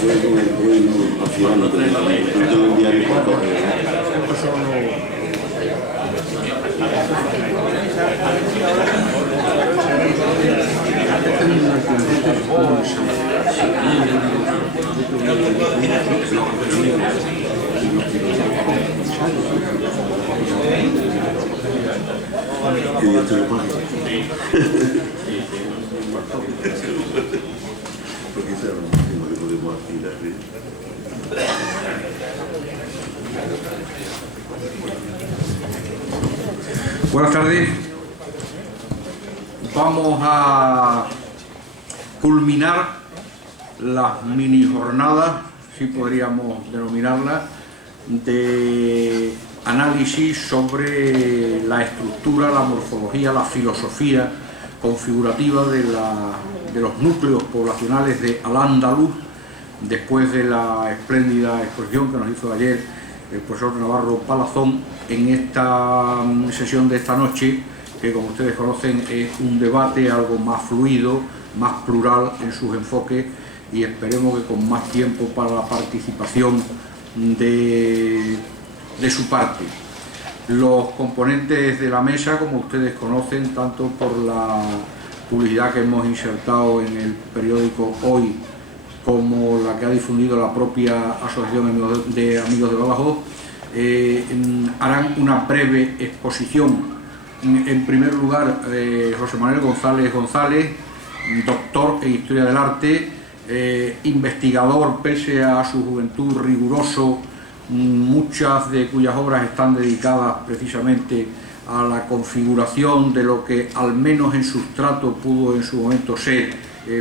Que Dios te lo pague. Porque eso es lo máximo que podemos aspirar. Buenas tardes. Vamos a culminar las mini jornadas, si podríamos denominarlas, de análisis sobre la estructura, la morfología, la filosofía configurativa de los núcleos poblacionales de Al-Ándalus, después de la espléndida exposición que nos hizo ayer el profesor Navarro Palazón en esta sesión de esta noche, que como ustedes conocen es un debate algo más fluido, más plural en sus enfoques, y esperemos que con más tiempo para la participación de su parte. Los componentes de la mesa, como ustedes conocen, tanto por la publicidad que hemos insertado en el periódico Hoy, como la que ha difundido la propia Asociación de Amigos de Badajoz, harán una breve exposición. En primer lugar, José Manuel González González, doctor en Historia del Arte, investigador pese a su juventud riguroso, muchas de cuyas obras están dedicadas precisamente a la configuración de lo que al menos en sustrato pudo en su momento ser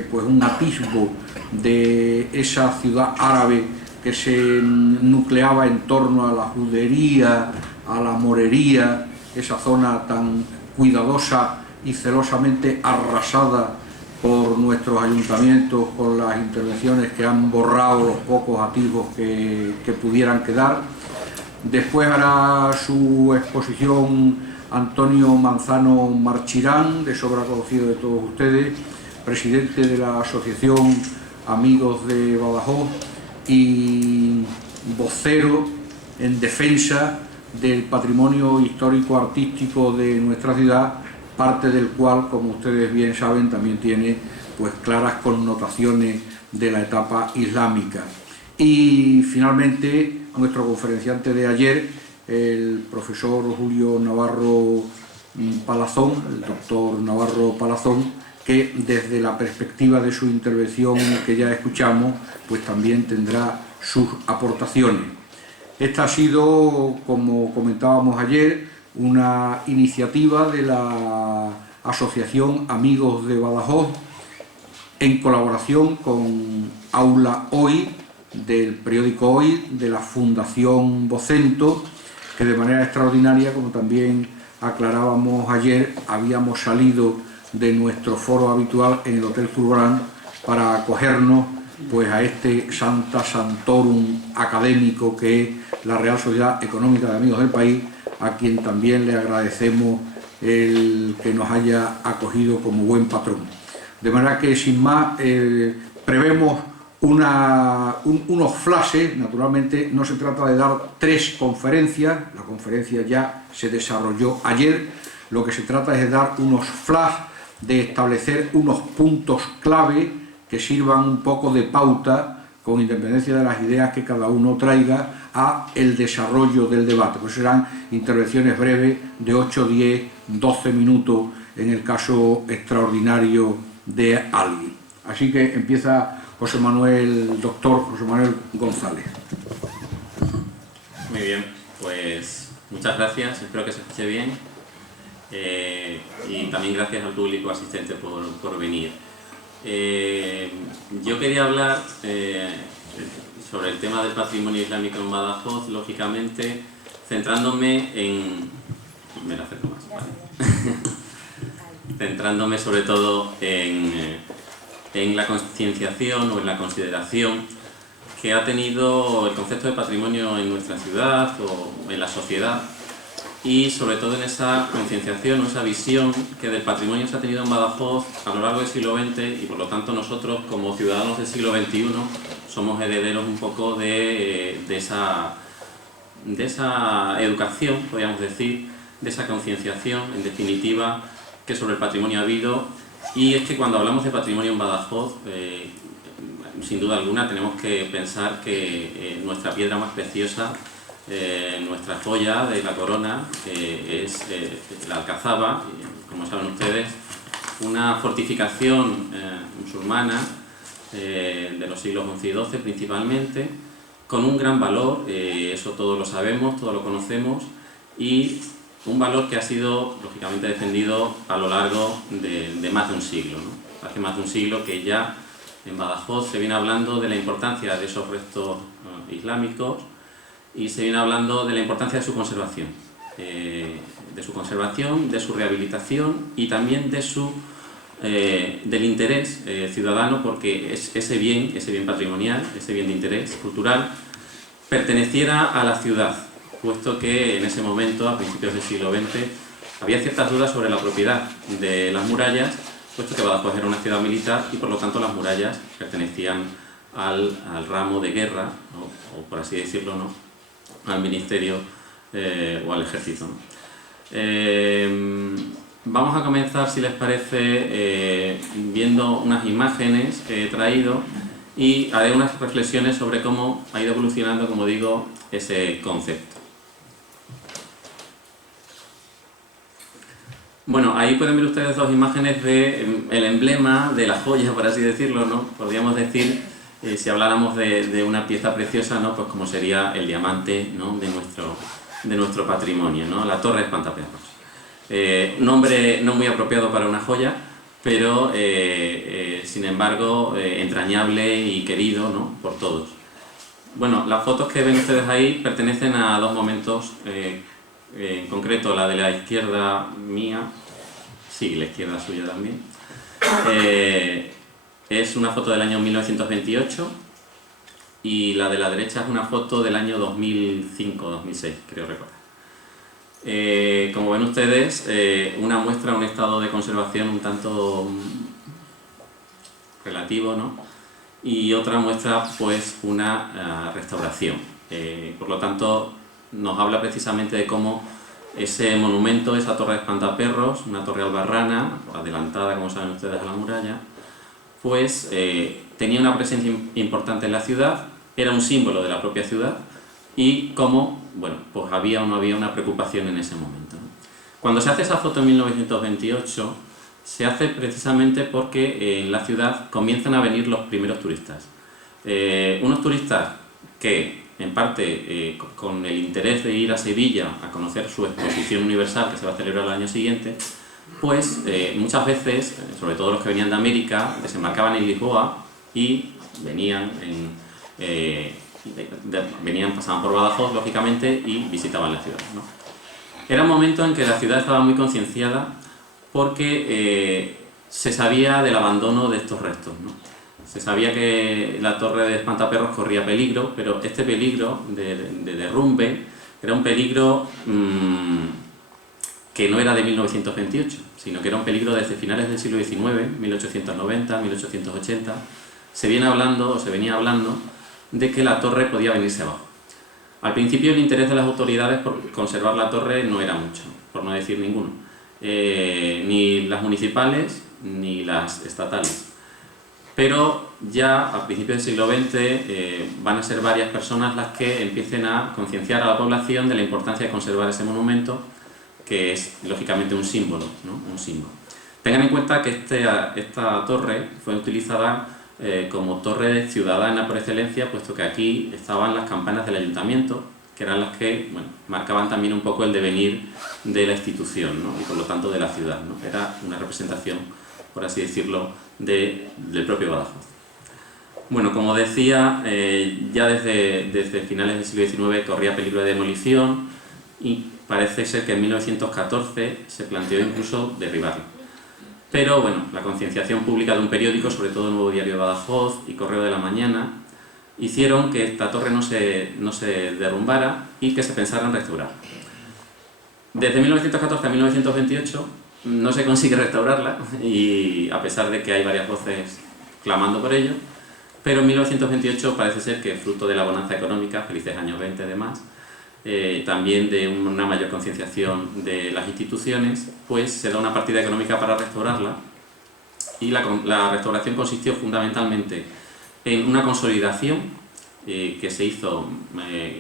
pues un atisbo de esa ciudad árabe que se nucleaba en torno a la judería, a la morería, esa zona tan cuidadosa y celosamente arrasada por nuestros ayuntamientos con las intervenciones que han borrado los pocos atisbos que pudieran quedar. Después hará su exposición Antonio Manzano Marchirán, de sobra conocido de todos ustedes, presidente de la Asociación Amigos de Badajoz y vocero en defensa del patrimonio histórico-artístico de nuestra ciudad, parte del cual, como ustedes bien saben, también tiene pues claras connotaciones de la etapa islámica. Y finalmente, nuestro conferenciante de ayer, el profesor Julio Navarro Palazón, el doctor Navarro Palazón, que desde la perspectiva de su intervención que ya escuchamos, pues también tendrá sus aportaciones. Esta ha sido, como comentábamos ayer, una iniciativa de la Asociación Amigos de Badajoz en colaboración con Aula Hoy, del periódico Hoy, de la Fundación Vocento, que de manera extraordinaria, como también aclarábamos ayer, habíamos salido de nuestro foro habitual en el Hotel Zurbarán para acogernos pues a este Santa Santorum académico que es la Real Sociedad Económica de Amigos del País, a quien también le agradecemos el que nos haya acogido como buen patrón. De manera que, sin más, prevemos unos flashes. Naturalmente no se trata de dar 3 conferencias, la conferencia ya se desarrolló ayer, lo que se trata es de dar unos flashes, de establecer unos puntos clave que sirvan un poco de pauta, con independencia de las ideas que cada uno traiga, a el desarrollo del debate. Pues serán intervenciones breves de 8, 10, 12 minutos en el caso extraordinario de alguien. Así que empieza doctor José Manuel González. Muy bien, pues muchas gracias, espero que se escuche bien, y también gracias al público asistente por venir. Yo quería hablar sobre el tema del patrimonio islámico en Badajoz, lógicamente centrándome en... Me lo acerco más, vale. Centrándome sobre todo en la concienciación o en la consideración que ha tenido el concepto de patrimonio en nuestra ciudad o en la sociedad y sobre todo en esa concienciación o esa visión que del patrimonio se ha tenido en Badajoz a lo largo del siglo XX, y por lo tanto nosotros como ciudadanos del siglo XXI somos herederos un poco de esa educación, podríamos decir, de esa concienciación, en definitiva, que sobre el patrimonio ha habido. Y es que cuando hablamos de patrimonio en Badajoz, sin duda alguna tenemos que pensar que nuestra piedra más preciosa, nuestra joya de la corona, es la Alcazaba, como saben ustedes, una fortificación musulmana de los siglos XI y XII principalmente, con un gran valor, eso todos lo sabemos, todos lo conocemos, y un valor que ha sido lógicamente defendido a lo largo de más de un siglo, ¿no? Hace más de un siglo que ya en Badajoz se viene hablando de la importancia de esos restos islámicos, y se viene hablando de la importancia de su conservación, de su rehabilitación y también del interés ciudadano, porque ese bien patrimonial, ese bien de interés cultural, perteneciera a la ciudad, puesto que en ese momento, a principios del siglo XX, había ciertas dudas sobre la propiedad de las murallas, puesto que Badajoz era una ciudad militar y por lo tanto las murallas pertenecían al ramo de guerra, ¿no? O por así decirlo, ¿no? Al ministerio o al ejército, ¿no? Vamos a comenzar, si les parece, viendo unas imágenes que he traído, y haré unas reflexiones sobre cómo ha ido evolucionando, como digo, ese concepto. Bueno, ahí pueden ver ustedes dos imágenes del emblema, de la joya, por así decirlo, ¿no? Podríamos decir, si habláramos de una pieza preciosa, ¿no? Pues como sería el diamante, ¿no? de nuestro patrimonio, ¿no? La Torre de Espantaperros. Un nombre no muy apropiado para una joya, pero sin embargo entrañable y querido, ¿no? Por todos. Bueno, las fotos que ven ustedes ahí pertenecen a dos momentos, en concreto la de la izquierda mía, sí, la izquierda suya también. Es una foto del año 1928 y la de la derecha es una foto del año 2005-2006, creo recordar. Como ven ustedes, una muestra un estado de conservación un tanto relativo, ¿no? Y otra muestra pues una restauración. Por lo tanto, nos habla precisamente de cómo ese monumento, esa torre de Espantaperros, una torre albarrana, adelantada, como saben ustedes, a la muralla, pues tenía una presencia importante en la ciudad, era un símbolo de la propia ciudad, y cómo, bueno, pues había o no había una preocupación en ese momento, ¿no? Cuando se hace esa foto en 1928, se hace precisamente porque en la ciudad comienzan a venir los primeros turistas. Unos turistas que, en parte, con el interés de ir a Sevilla a conocer su exposición universal que se va a celebrar el año siguiente, pues muchas veces, sobre todo los que venían de América, desembarcaban en Lisboa y pasaban por Badajoz, lógicamente, y visitaban la ciudad, ¿no? Era un momento en que la ciudad estaba muy concienciada porque se sabía del abandono de estos restos, ¿no? Se sabía que la torre de Espantaperros corría peligro, pero este peligro de derrumbe era un peligro que no era de 1928, sino que era un peligro desde finales del siglo XIX, 1890, 1880. Se venía hablando de que la torre podía venirse abajo. Al principio el interés de las autoridades por conservar la torre no era mucho, por no decir ninguno. Ni las municipales ni las estatales. Pero ya a principios del siglo XX van a ser varias personas las que empiecen a concienciar a la población de la importancia de conservar ese monumento, que es lógicamente un símbolo, ¿no? Un símbolo. Tengan en cuenta que esta torre fue utilizada como torre ciudadana por excelencia, puesto que aquí estaban las campanas del ayuntamiento, que eran las que, bueno, marcaban también un poco el devenir de la institución, ¿no? Y por lo tanto de la ciudad, ¿no? Era una representación, por así decirlo, del propio Badajoz. Bueno, como decía, ya desde finales del siglo XIX corría peligro de demolición y parece ser que en 1914 se planteó incluso derribarlo. Pero bueno, la concienciación pública de un periódico, sobre todo el Nuevo Diario de Badajoz y Correo de la Mañana, hicieron que esta torre no se derrumbara y que se pensara en restaurar. Desde 1914 a 1928 no se consigue restaurarla, y a pesar de que hay varias voces clamando por ello, pero en 1928 parece ser que, fruto de la bonanza económica, felices años 20 además, también de una mayor concienciación de las instituciones, pues se da una partida económica para restaurarla, y la restauración consistió fundamentalmente en una consolidación que se hizo.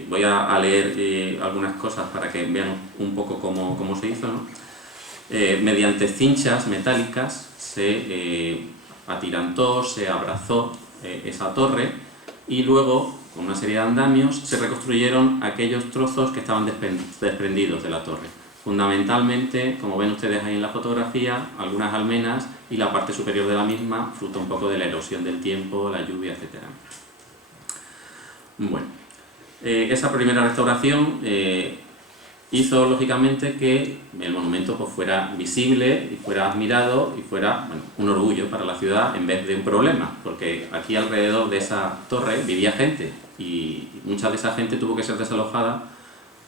Voy a leer algunas cosas para que vean un poco cómo se hizo, ¿no? Mediante cinchas metálicas se atirantó, se abrazó esa torre, y luego, con una serie de andamios, se reconstruyeron aquellos trozos que estaban desprendidos de la torre. Fundamentalmente, como ven ustedes ahí en la fotografía, algunas almenas y la parte superior de la misma, fruto un poco de la erosión del tiempo, la lluvia, etc. Bueno, esa primera restauración hizo lógicamente que el monumento pues fuera visible y fuera admirado y fuera, bueno, un orgullo para la ciudad en vez de un problema, porque aquí alrededor de esa torre vivía gente, y mucha de esa gente tuvo que ser desalojada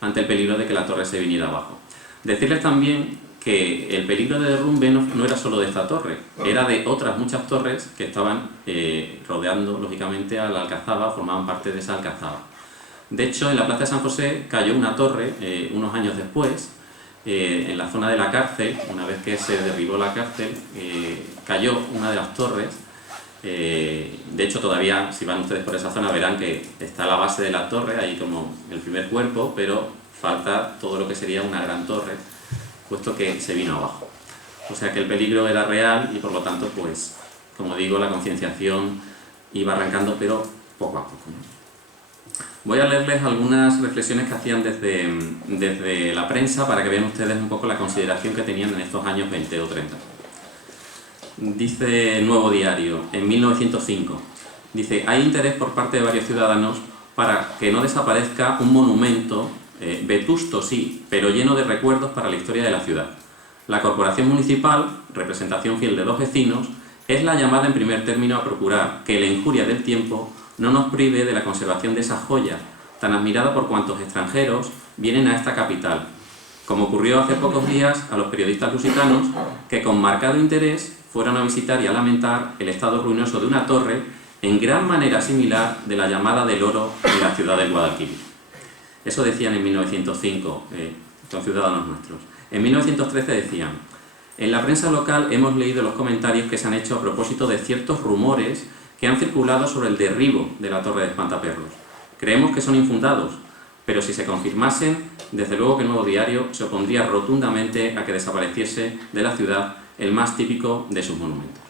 ante el peligro de que la torre se viniera abajo. Decirles también que el peligro de derrumbe no era solo de esta torre, era de otras muchas torres que estaban rodeando lógicamente a la alcazaba, formaban parte de esa alcazaba. De hecho, en la plaza de San José cayó una torre unos años después, en la zona de la cárcel. Una vez que se derribó la cárcel, cayó una de las torres. De hecho, todavía, si van ustedes por esa zona, verán que está la base de la torre, ahí como el primer cuerpo, pero falta todo lo que sería una gran torre, puesto que se vino abajo. O sea que el peligro era real, y por lo tanto, pues, como digo, la concienciación iba arrancando, pero poco a poco, ¿no? Voy a leerles algunas reflexiones que hacían desde la prensa, para que vean ustedes un poco la consideración que tenían en estos años 20 o 30. Dice Nuevo Diario, en 1905, dice: hay interés por parte de varios ciudadanos para que no desaparezca un monumento, vetusto sí, pero lleno de recuerdos para la historia de la ciudad. La corporación municipal, representación fiel de los vecinos, es la llamada en primer término a procurar que la injuria del tiempo no nos prive de la conservación de esa joya, tan admirada por cuantos extranjeros vienen a esta capital, como ocurrió hace pocos días a los periodistas lusitanos, que con marcado interés fueron a visitar y a lamentar el estado ruinoso de una torre en gran manera similar de la llamada del Oro en la ciudad del Guadalquivir. Eso decían en 1905, son ciudadanos nuestros. En 1913 decían: en la prensa local hemos leído los comentarios que se han hecho a propósito de ciertos rumores que han circulado sobre el derribo de la torre de Espantaperros. Creemos que son infundados, pero si se confirmasen, desde luego que el Nuevo Diario se opondría rotundamente a que desapareciese de la ciudad el más típico de sus monumentos.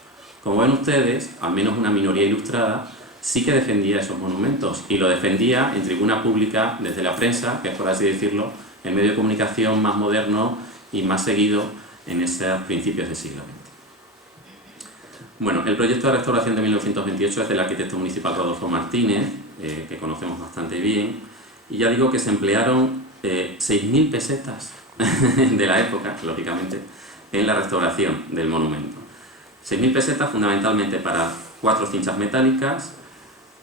Como ven ustedes, al menos una minoría ilustrada sí que defendía esos monumentos, y lo defendía en tribuna pública desde la prensa, que es, por así decirlo, el medio de comunicación más moderno y más seguido en esos principios del siglo XX. Bueno, el proyecto de restauración de 1928 es del arquitecto municipal Rodolfo Martínez, que conocemos bastante bien, y ya digo que se emplearon 6.000 pesetas de la época, lógicamente, en la restauración del monumento. 6.000 pesetas fundamentalmente para 4 cinchas metálicas,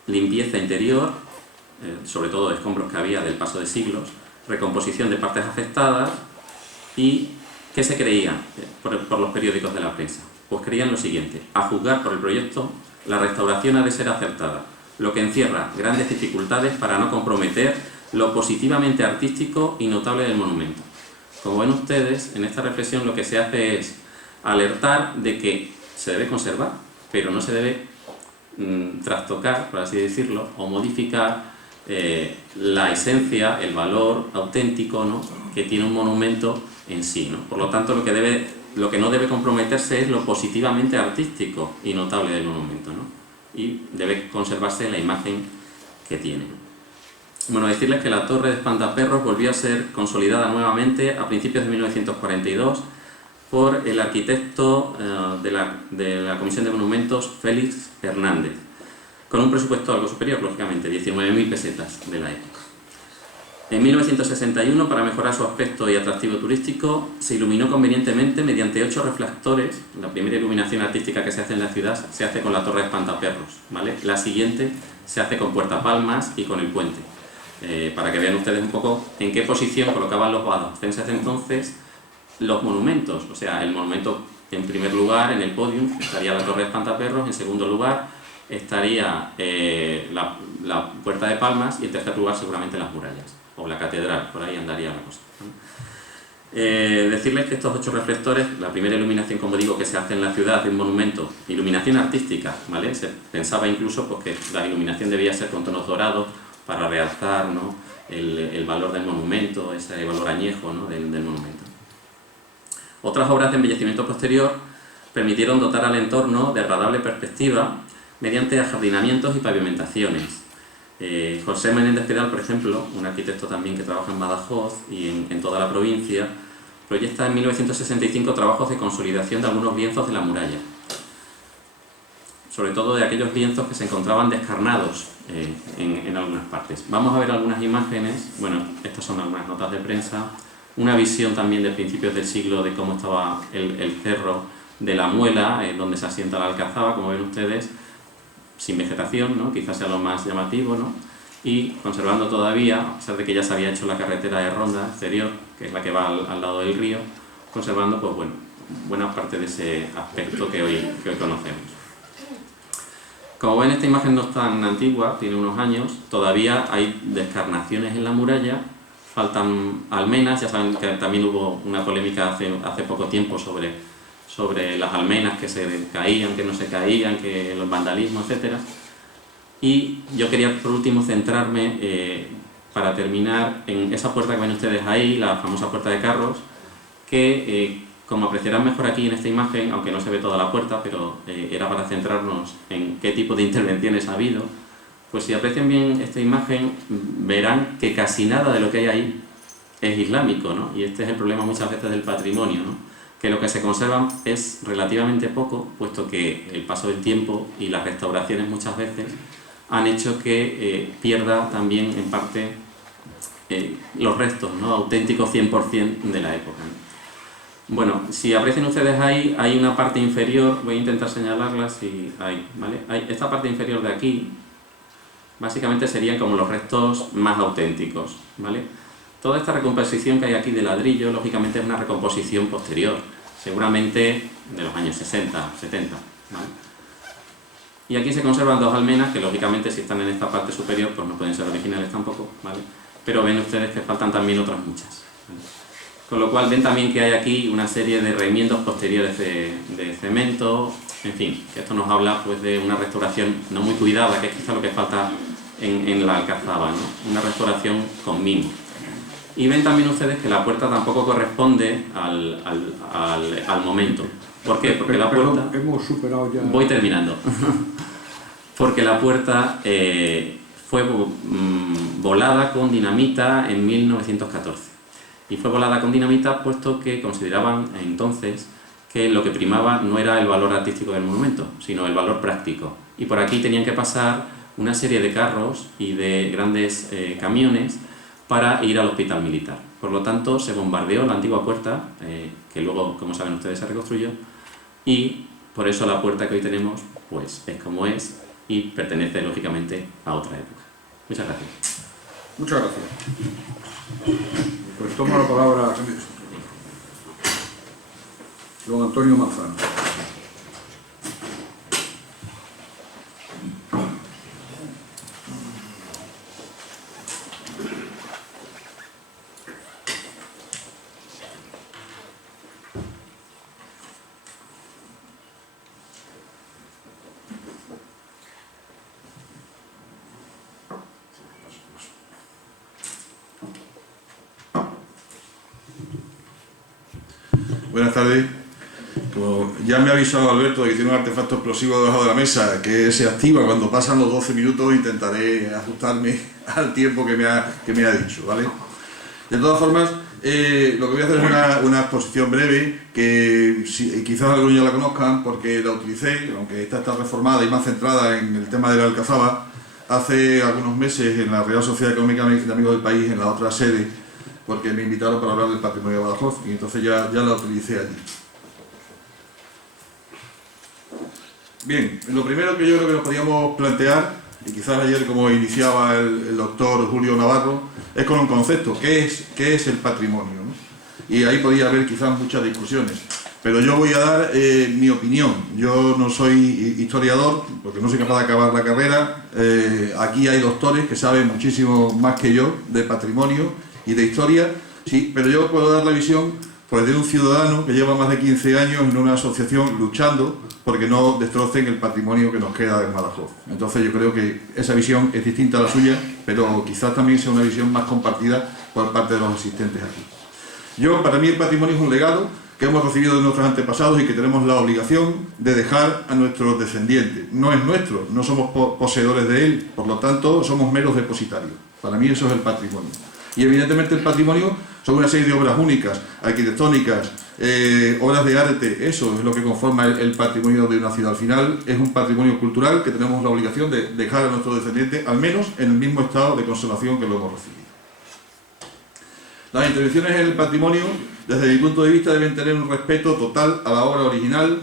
limpieza interior, sobre todo escombros que había del paso de siglos, recomposición de partes afectadas. ¿Y qué se creía por los periódicos de la prensa? Pues creían lo siguiente: a juzgar por el proyecto, la restauración ha de ser acertada, lo que encierra grandes dificultades para no comprometer lo positivamente artístico y notable del monumento. Como ven ustedes, en esta reflexión lo que se hace es alertar de que se debe conservar, pero no se debe trastocar, por así decirlo, o modificar la esencia, el valor auténtico, ¿no?, que tiene un monumento en sí, ¿no? Por lo tanto, lo que no debe comprometerse es lo positivamente artístico y notable del monumento, ¿no? Y debe conservarse la imagen que tiene. Bueno, decirles que la torre de Espantaperros volvió a ser consolidada nuevamente a principios de 1942 por el arquitecto de la Comisión de Monumentos, Félix Hernández, con un presupuesto algo superior, lógicamente, 19.000 pesetas de la época. En 1961, para mejorar su aspecto y atractivo turístico, se iluminó convenientemente mediante 8 reflectores. La primera iluminación artística que se hace en la ciudad se hace con la torre de Espantaperros, ¿vale? La siguiente se hace con Puerta Palmas y con el puente. para que vean ustedes un poco en qué posición colocaban los valdocenses de entonces los monumentos. O sea, el monumento en primer lugar, en el podium, estaría la Torre de Espantaperros, en segundo lugar estaría la Puerta de Palmas y en tercer lugar seguramente las murallas, o la catedral, por ahí andaría la cosa. Decirles que estos 8 reflectores, la primera iluminación, como digo, que se hace en la ciudad de un monumento, iluminación artística, ¿vale? Se pensaba incluso pues, que la iluminación debía ser con tonos dorados para realzar, ¿no?, el valor del monumento, ese valor añejo, ¿no?, del monumento. Otras obras de embellecimiento posterior permitieron dotar al entorno de agradable perspectiva mediante ajardinamientos y pavimentaciones. José Menéndez Pidal, por ejemplo, un arquitecto también que trabaja en Badajoz y en toda la provincia, proyecta en 1965 trabajos de consolidación de algunos lienzos de la muralla, sobre todo de aquellos lienzos que se encontraban descarnados en algunas partes. Vamos a ver algunas imágenes. Bueno, estas son algunas notas de prensa, una visión también de principios del siglo de cómo estaba el cerro de la Muela, donde se asienta la Alcazaba, como ven ustedes, sin vegetación, ¿no?, quizás sea lo más llamativo, ¿no?, y conservando todavía, a pesar de que ya se había hecho la carretera de ronda exterior, que es la que va al lado del río, conservando, pues bueno, buena parte de ese aspecto que hoy conocemos. Como ven, esta imagen no es tan antigua, tiene unos años, todavía hay descarnaciones en la muralla, faltan almenas. Ya saben que también hubo una polémica hace poco tiempo sobre las almenas que se caían, que no se caían, que el vandalismo, etc. Y yo quería por último centrarme, para terminar, en esa puerta que ven ustedes ahí, la famosa puerta de Carros, que como apreciarán mejor aquí en esta imagen, aunque no se ve toda la puerta, pero era para centrarnos en qué tipo de intervenciones ha habido, pues si aprecian bien esta imagen verán que casi nada de lo que hay ahí es islámico, ¿no? Y este es el problema muchas veces del patrimonio, ¿no?, que lo que se conserva es relativamente poco, puesto que el paso del tiempo y las restauraciones muchas veces han hecho que pierda también en parte los restos, ¿no?, auténticos 100% de la época, ¿no? Bueno, si aprecian ustedes ahí, hay una parte inferior, voy a intentar señalarla si hay, ¿vale? Esta parte inferior de aquí, básicamente serían como los restos más auténticos, ¿vale? Toda esta recomposición que hay aquí de ladrillo, lógicamente es una recomposición posterior, seguramente de los años 60, 70, ¿vale? Y aquí se conservan 2 almenas que lógicamente si están en esta parte superior pues no pueden ser originales tampoco, ¿vale? Pero ven ustedes que faltan también otras muchas, ¿vale? Con lo cual ven también que hay aquí una serie de remiendos posteriores de cemento, en fin, que esto nos habla pues de una restauración no muy cuidada, que es quizá lo que falta en la Alcazaba, ¿no?, una restauración con mimo. Y ven también ustedes que la puerta tampoco corresponde al momento. ¿Por qué? Porque la puerta... Hemos superado ya... Voy terminando. Porque la puerta fue volada con dinamita en 1914. Y fue volada con dinamita puesto que consideraban entonces que lo que primaba no era el valor artístico del monumento, sino el valor práctico. Y por aquí tenían que pasar una serie de carros y de grandes camiones para ir al hospital militar. Por lo tanto, se bombardeó la antigua puerta, que luego, como saben ustedes, se reconstruyó, y por eso la puerta que hoy tenemos pues es como es y pertenece lógicamente a otra época. Muchas gracias. Muchas gracias. Pues toma la palabra don Antonio Manzano. Buenas tardes. Como ya me ha avisado Alberto de que tiene un artefacto explosivo debajo de la mesa que se activa cuando pasan los 12 minutos, intentaré ajustarme al tiempo que me ha dicho, ¿vale? De todas formas, lo que voy a hacer es una exposición breve que quizás algunos ya la conozcan porque la utilicé, aunque esta está reformada y más centrada en el tema de la Alcazaba, hace algunos meses en la Real Sociedad Económica de Amigos del País, en la otra sede, porque me invitaron para hablar del patrimonio de Badajoz y entonces ya la utilicé allí. Bien, lo primero que yo creo que nos podíamos plantear y quizás ayer como iniciaba el doctor Julio Navarro, es con un concepto, ¿qué es el patrimonio? ¿No? Y ahí podría haber quizás muchas discusiones, pero yo voy a dar mi opinión. Yo no soy historiador, porque no soy capaz de acabar la carrera. Aquí hay doctores que saben muchísimo más que yo de patrimonio y de historia, sí, pero yo puedo dar la visión pues, de un ciudadano que lleva más de 15 años en una asociación luchando porque no destrocen el patrimonio que nos queda de Badajoz. Entonces yo creo que esa visión es distinta a la suya, pero quizás también sea una visión más compartida por parte de los asistentes aquí. Para mí el patrimonio es un legado que hemos recibido de nuestros antepasados y que tenemos la obligación de dejar a nuestros descendientes. No es nuestro, no somos poseedores de él, por lo tanto somos meros depositarios. Para mí eso es el patrimonio. Y evidentemente el patrimonio son una serie de obras únicas, arquitectónicas, obras de arte. Eso es lo que conforma el patrimonio de una ciudad. Al final es un patrimonio cultural que tenemos la obligación de dejar a nuestros descendientes al menos en el mismo estado de conservación que lo hemos recibido. Las intervenciones en el patrimonio, desde mi punto de vista, deben tener un respeto total a la obra original.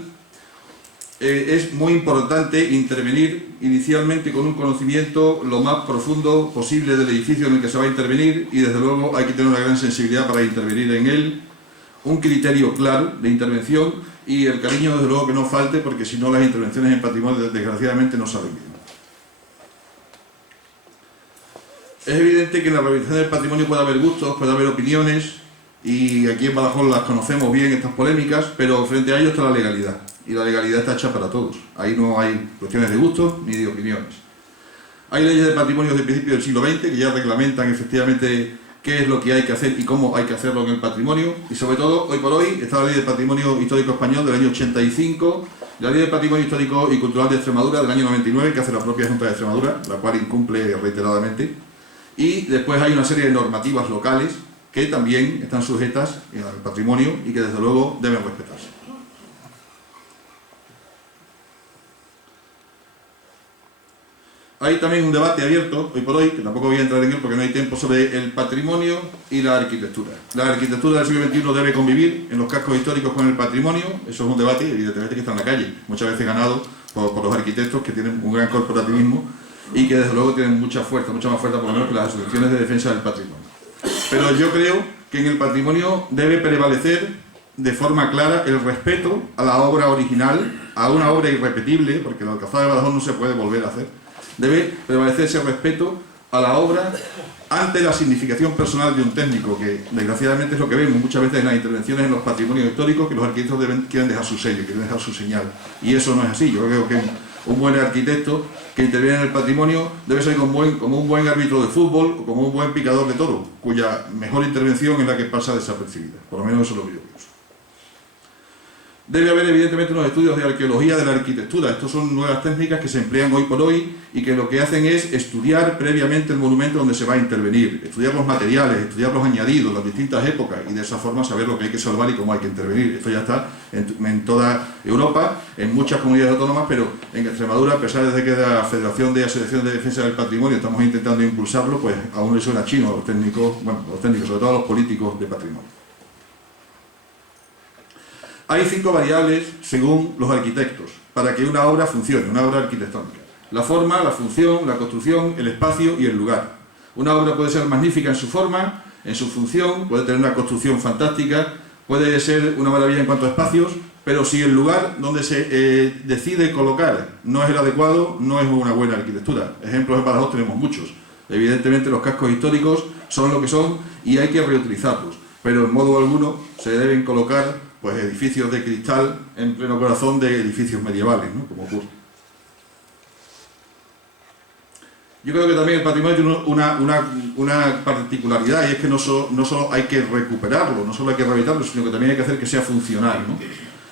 Es muy importante intervenir inicialmente con un conocimiento lo más profundo posible del edificio en el que se va a intervenir, y desde luego hay que tener una gran sensibilidad para intervenir en él, un criterio claro de intervención y el cariño desde luego que no falte, porque si no las intervenciones en patrimonio desgraciadamente no salen bien. Es evidente que en la rehabilitación del patrimonio puede haber gustos, puede haber opiniones, y aquí en Badajoz las conocemos bien, estas polémicas, pero frente a ello está la legalidad. Y la legalidad está hecha para todos. Ahí no hay cuestiones de gusto ni de opiniones. Hay leyes de patrimonio del principio del siglo XX que ya reglamentan efectivamente qué es lo que hay que hacer y cómo hay que hacerlo en el patrimonio. Y sobre todo, hoy por hoy, está la Ley de Patrimonio Histórico Español del año 85, la Ley de Patrimonio Histórico y Cultural de Extremadura del año 99, que hace la propia Junta de Extremadura, la cual incumple reiteradamente. Y después hay una serie de normativas locales que también están sujetas al patrimonio y que desde luego deben respetarse. Hay también un debate abierto, hoy por hoy, que tampoco voy a entrar en él porque no hay tiempo, sobre el patrimonio y la arquitectura. La arquitectura del siglo XXI debe convivir en los cascos históricos con el patrimonio. Eso es un debate, evidentemente, que está en la calle, muchas veces ganado por los arquitectos que tienen un gran corporativismo y que desde luego tienen mucha fuerza, mucha más fuerza por lo menos que las asociaciones de defensa del patrimonio. Pero yo creo que en el patrimonio debe prevalecer de forma clara el respeto a la obra original, a una obra irrepetible, porque la Alcazaba de Badajoz no se puede volver a hacer. Debe prevalecer ese respeto a la obra ante la significación personal de un técnico, que desgraciadamente es lo que vemos muchas veces en las intervenciones en los patrimonios históricos, que los arquitectos quieren dejar su sello, quieren dejar su señal. Y eso no es así. Yo creo que un buen arquitecto que interviene en el patrimonio debe ser como un buen árbitro de fútbol o como un buen picador de toro, cuya mejor intervención es la que pasa desapercibida. Por lo menos eso es lo que yo pienso. Debe haber evidentemente unos estudios de arqueología de la arquitectura. Estos son nuevas técnicas que se emplean hoy por hoy y que lo que hacen es estudiar previamente el monumento donde se va a intervenir, estudiar los materiales, estudiar los añadidos, las distintas épocas, y de esa forma saber lo que hay que salvar y cómo hay que intervenir. Esto ya está en toda Europa, en muchas comunidades autónomas, pero en Extremadura, a pesar de que la Federación de Asociaciones de Defensa del Patrimonio estamos intentando impulsarlo, pues aún le suena chino a los técnicos, sobre todo a los políticos de patrimonio. Hay 5 variables, según los arquitectos, para que una obra funcione, una obra arquitectónica. La forma, la función, la construcción, el espacio y el lugar. Una obra puede ser magnífica en su forma, en su función, puede tener una construcción fantástica, puede ser una maravilla en cuanto a espacios, pero si el lugar donde se decide colocar no es el adecuado, no es una buena arquitectura. Ejemplos en Badajoz tenemos muchos. Evidentemente los cascos históricos son lo que son y hay que reutilizarlos, pero en modo alguno se deben colocar pues edificios de cristal en pleno corazón de edificios medievales, ¿no? Como ocurre. Yo creo que también el patrimonio tiene una particularidad, y es que no solo hay que recuperarlo, no solo hay que rehabilitarlo, sino que también hay que hacer que sea funcional, ¿no?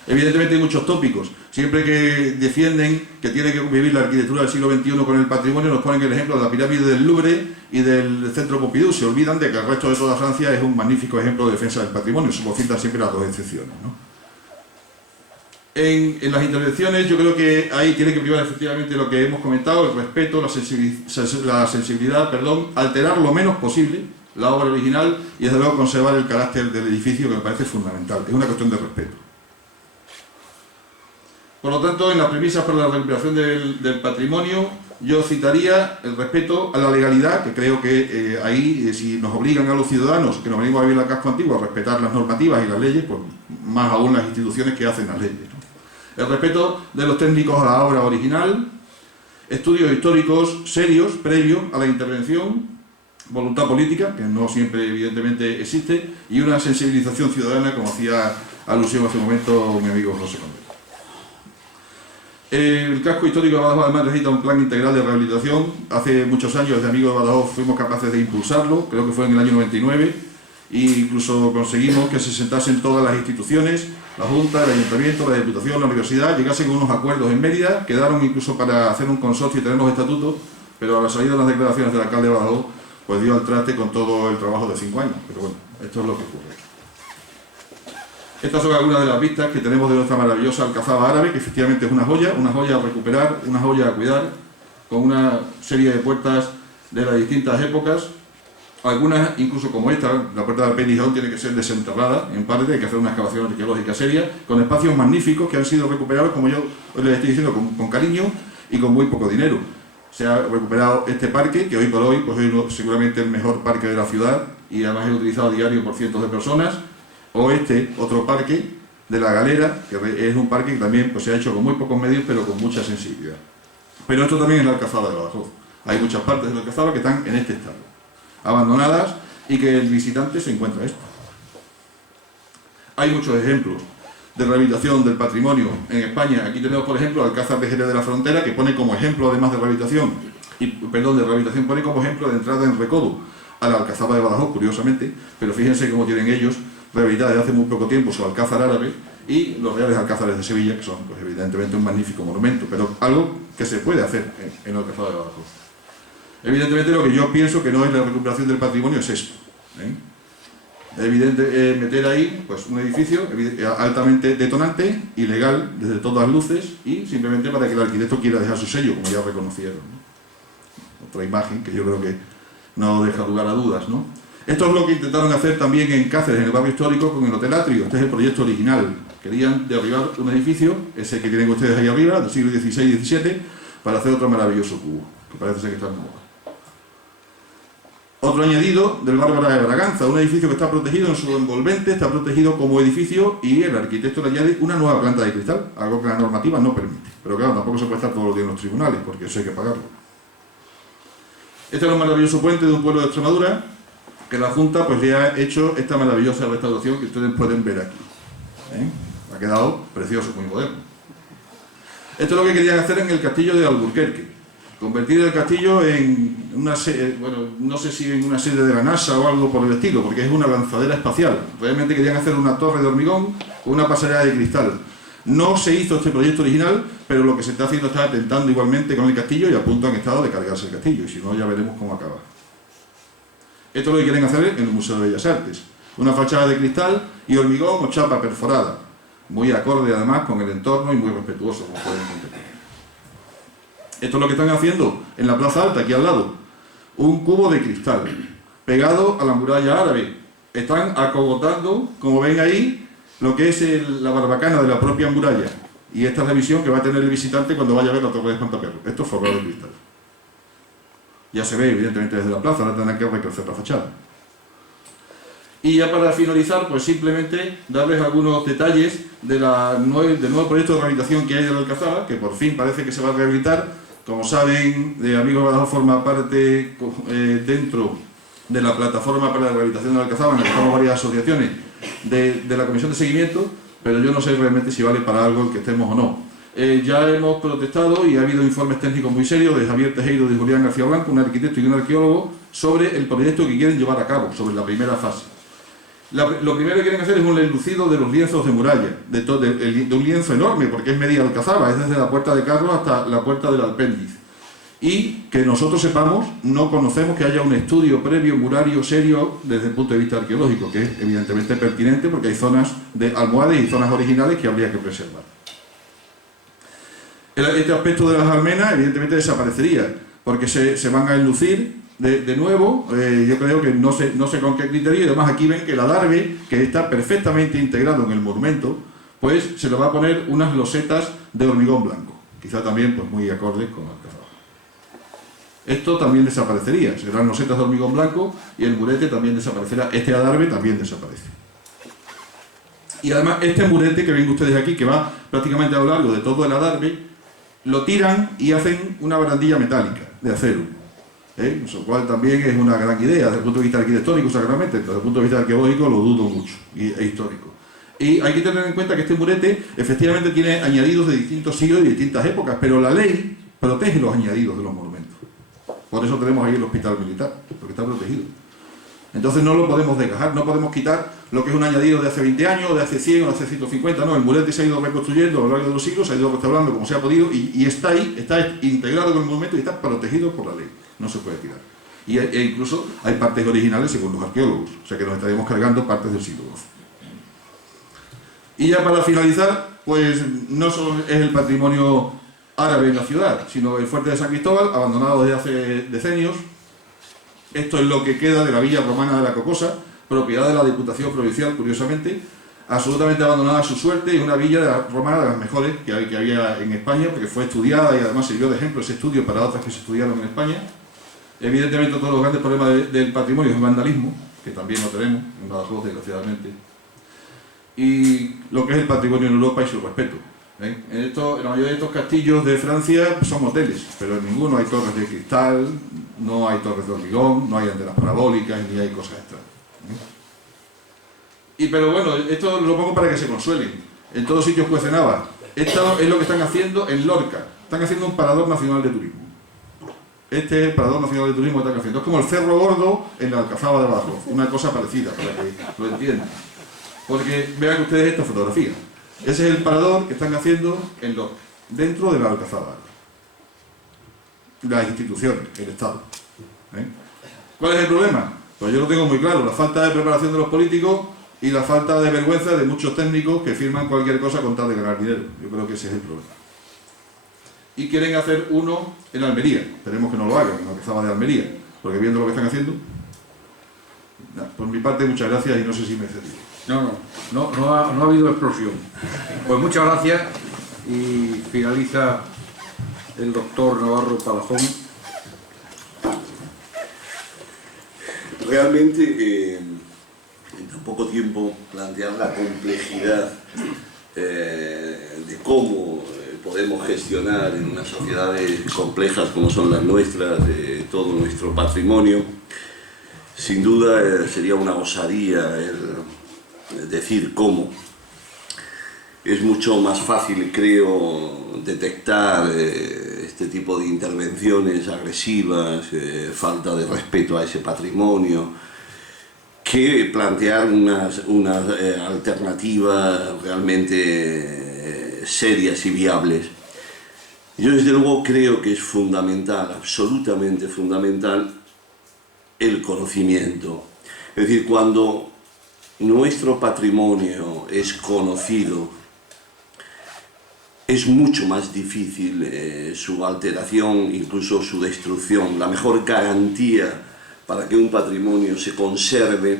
Evidentemente hay muchos tópicos. Siempre que defienden que tiene que convivir la arquitectura del siglo XXI con el patrimonio, nos ponen el ejemplo de la pirámide del Louvre y del Centro Pompidou. Se olvidan de que el resto de toda Francia es un magnífico ejemplo de defensa del patrimonio. Se citan siempre las dos excepciones, ¿no? En las intervenciones yo creo que ahí tiene que primar efectivamente lo que hemos comentado, el respeto, la sensibilidad, alterar lo menos posible la obra original y desde luego conservar el carácter del edificio, que me parece fundamental. Es una cuestión de respeto. Por lo tanto, en las premisas para la recuperación del patrimonio, yo citaría el respeto a la legalidad, que creo que ahí, si nos obligan a los ciudadanos que nos venimos a vivir al casco antiguo a respetar las normativas y las leyes, pues más aún las instituciones que hacen las leyes, ¿no? El respeto de los técnicos a la obra original, estudios históricos serios, previos a la intervención, voluntad política, que no siempre evidentemente existe, y una sensibilización ciudadana, como hacía alusión hace un momento mi amigo José Manuel. El casco histórico de Badajoz además necesita un plan integral de rehabilitación. Hace muchos años, desde Amigos de Badajoz, fuimos capaces de impulsarlo, creo que fue en el año 99, e incluso conseguimos que se sentasen todas las instituciones, la Junta, el Ayuntamiento, la Diputación, la Universidad, llegasen con unos acuerdos en Mérida, quedaron incluso para hacer un consorcio y tener los estatutos, pero a la salida de las declaraciones del alcalde de Badajoz, pues dio al traste con todo el trabajo de 5 años. Pero bueno, esto es lo que ocurre. Estas son algunas de las vistas que tenemos de nuestra maravillosa Alcazaba Árabe, que efectivamente es una joya a recuperar, una joya a cuidar, con una serie de puertas de las distintas épocas. Algunas, incluso como esta, la puerta de Alpeniz aún tiene que ser desenterrada, en parte hay que hacer una excavación arqueológica seria, con espacios magníficos que han sido recuperados, como yo les estoy diciendo, con cariño y con muy poco dinero. Se ha recuperado este parque, que hoy por hoy pues, es seguramente el mejor parque de la ciudad, y además es utilizado a diario por cientos de personas. O este otro parque de la Galera, que es un parque que también pues, se ha hecho con muy pocos medios, pero con mucha sensibilidad. Pero esto también es la Alcazaba de Badajoz. Hay muchas partes de la Alcazaba que están en este estado, abandonadas, y que el visitante se encuentra esto. Hay muchos ejemplos de rehabilitación del patrimonio en España. Aquí tenemos, por ejemplo, Alcázar de Jerez de la Frontera, que pone como ejemplo, además de rehabilitación, pone como ejemplo de entrada en recodo a la Alcazaba de Badajoz, curiosamente, pero fíjense cómo tienen ellos rehabilitada desde hace muy poco tiempo su Alcázar Árabe y los Reales Alcázares de Sevilla, que son pues, evidentemente un magnífico monumento, pero algo que se puede hacer en la Alcazaba de Badajoz. Evidentemente lo que yo pienso que no es la recuperación del patrimonio es esto. Evidente meter ahí pues, un edificio altamente detonante, ilegal desde todas luces, y simplemente para que el arquitecto quiera dejar su sello, como ya reconocieron, ¿no? Otra imagen que yo creo que no deja lugar a dudas, ¿no? Esto es lo que intentaron hacer también en Cáceres, en el barrio histórico, con el Hotel Atrio. Este es el proyecto original. Querían derribar un edificio, ese que tienen ustedes ahí arriba, del siglo XVI y XVII, para hacer otro maravilloso cubo, que parece ser que está en moda. Otro añadido del Bárbara de Braganza, un edificio que está protegido en su envolvente, está protegido como edificio, y el arquitecto le añade una nueva planta de cristal, algo que la normativa no permite. Pero claro, tampoco se puede estar todos los días en los tribunales, porque eso hay que pagarlo. Este es un maravilloso puente de un pueblo de Extremadura, que la Junta pues, le ha hecho esta maravillosa restauración que ustedes pueden ver aquí. Ha quedado precioso, muy moderno. Esto es lo que querían hacer en el castillo de Alburquerque. Convertir el castillo en una sede, bueno, no sé si en una sede de la NASA o algo por el estilo, porque es una lanzadera espacial. Realmente querían hacer una torre de hormigón con una pasarela de cristal. No se hizo este proyecto original, pero lo que se está haciendo está atentando igualmente con el castillo, y a punto han estado de cargarse el castillo, y si no ya veremos cómo acaba. Esto es lo que quieren hacer en el Museo de Bellas Artes. Una fachada de cristal y hormigón o chapa perforada. Muy acorde además con el entorno y muy respetuoso, como pueden contemplar. Esto es lo que están haciendo en la Plaza Alta, aquí al lado. Un cubo de cristal pegado a la muralla árabe. Están acogotando, como ven ahí, lo que es la barbacana de la propia muralla. Y esta es la visión que va a tener el visitante cuando vaya a ver la Torre de Espantaperros. Esto es forrado de cristal. Ya se ve evidentemente desde la plaza, ahora tendrán que recrecer la fachada. Y ya para finalizar, pues simplemente darles algunos detalles del nuevo proyecto de rehabilitación que hay de la Alcazaba, que por fin parece que se va a rehabilitar. Como saben, Amigos de Badajoz forma parte dentro de la plataforma para la rehabilitación de la Alcazaba, en la que estamos varias asociaciones de la comisión de seguimiento, pero yo no sé realmente si vale para algo el que estemos o no. Ya hemos protestado y ha habido informes técnicos muy serios de Javier Tejero y de Julián García Blanco, un arquitecto y un arqueólogo, sobre el proyecto que quieren llevar a cabo, sobre la primera fase. Lo primero que quieren hacer es un enlucido de los lienzos de muralla, de un lienzo enorme, porque es media Alcazaba, es desde la puerta de Carlos hasta la puerta del Alpéndiz. Y que nosotros sepamos, no conocemos que haya un estudio previo murario serio desde el punto de vista arqueológico, que es evidentemente pertinente porque hay zonas de almohades y zonas originales que habría que preservar. Este aspecto de las almenas evidentemente desaparecería, porque se van a enlucir de nuevo. Yo creo que no sé con qué criterio, y además aquí ven que el adarve, que está perfectamente integrado en el monumento, pues se le va a poner unas losetas de hormigón blanco, quizá también pues muy acordes con Alcazaba. Esto también desaparecería, serán losetas de hormigón blanco y el murete también desaparecerá, este adarve también desaparece. Y además este murete que ven ustedes aquí, que va prácticamente a lo largo de todo el adarve, lo tiran y hacen una barandilla metálica de acero. Lo cual también es una gran idea desde el punto de vista arquitectónico, seguramente, pero desde el punto de vista arqueológico lo dudo mucho, e histórico. Y hay que tener en cuenta que este murete efectivamente tiene añadidos de distintos siglos y de distintas épocas, pero la ley protege los añadidos de los monumentos. Por eso tenemos ahí el hospital militar, porque está protegido. Entonces no lo podemos desgajar, no podemos quitar lo que es un añadido de hace 20 años, o de hace 100, o de hace 150, no, el murete se ha ido reconstruyendo a lo largo de los siglos, se ha ido restaurando como se ha podido, y está ahí, está integrado con el monumento y está protegido por la ley, no se puede tirar. E incluso hay partes originales según los arqueólogos, o sea que nos estaríamos cargando partes del siglo XII. Y ya para finalizar, pues no solo es el patrimonio árabe en la ciudad, sino el fuerte de San Cristóbal, abandonado desde hace decenios. Esto es lo que queda de la villa romana de la Cocosa, propiedad de la Diputación Provincial, curiosamente, absolutamente abandonada a su suerte, y una villa romana de las mejores que había en España, porque fue estudiada y además sirvió de ejemplo ese estudio para otras que se estudiaron en España. Evidentemente todos los grandes problemas del patrimonio es el vandalismo, que también lo tenemos en Badajoz, desgraciadamente. Y lo que es el patrimonio en Europa y su respeto. En la mayoría de estos castillos de Francia son hoteles, pero en ninguno hay torres de cristal, no hay torres de hormigón, no hay antenas parabólicas, ni hay cosas extrañas. Pero bueno, esto lo pongo para que se consuelen. En todos sitios cuecen habas. Esto es lo que están haciendo en Lorca. Están haciendo un parador nacional de turismo. Este es el parador nacional de turismo que están haciendo. Es como el Cerro Gordo en la Alcazaba de Badajoz. Una cosa parecida, para que lo entiendan. Porque vean ustedes esta fotografía. Ese es el parador que están haciendo en Lorca, dentro de la Alcazaba. Las instituciones, el Estado. ¿Cuál es el problema? Pues yo lo tengo muy claro, la falta de preparación de los políticos y la falta de vergüenza de muchos técnicos que firman cualquier cosa con tal de ganar dinero. Yo creo que ese es el problema. Y quieren hacer uno en Almería. Esperemos que no lo hagan, en la Alcazaba de Almería, porque viendo lo que están haciendo... Por mi parte, muchas gracias y no sé si me he excedido. No ha habido explosión. Pues muchas gracias y finaliza el doctor Navarro Palazón. Realmente, en tan poco tiempo, plantear la complejidad de cómo podemos gestionar en unas sociedades complejas como son las nuestras todo nuestro patrimonio, sin duda sería una osadía decir cómo. Es mucho más fácil, creo, detectar este tipo de intervenciones agresivas, falta de respeto a ese patrimonio, que plantear unas alternativas realmente serias y viables. Yo desde luego creo que es fundamental, absolutamente fundamental, el conocimiento. Es decir, cuando nuestro patrimonio es conocido, es mucho más difícil su alteración, incluso su destrucción. La mejor garantía para que un patrimonio se conserve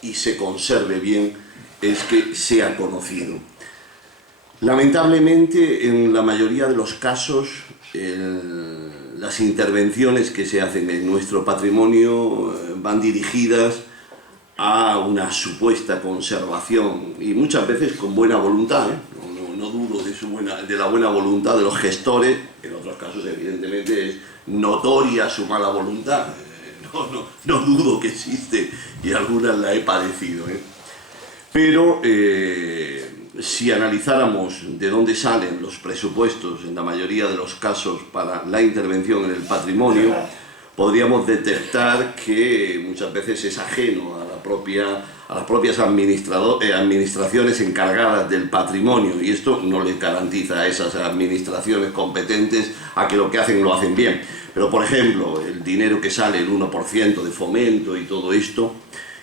y se conserve bien es que sea conocido. Lamentablemente, en la mayoría de los casos, las intervenciones que se hacen en nuestro patrimonio van dirigidas a una supuesta conservación y muchas veces con buena voluntad, no dudo de la buena voluntad de los gestores, en otros casos evidentemente es notoria su mala voluntad, no dudo que existe y algunas la he padecido, pero si analizáramos de dónde salen los presupuestos en la mayoría de los casos para la intervención en el patrimonio, podríamos detectar que muchas veces es ajeno a las propias administraciones encargadas del patrimonio, y esto no les garantiza a esas administraciones competentes a que lo que hacen lo hacen bien. Pero, por ejemplo, el dinero que sale, el 1% de fomento y todo esto,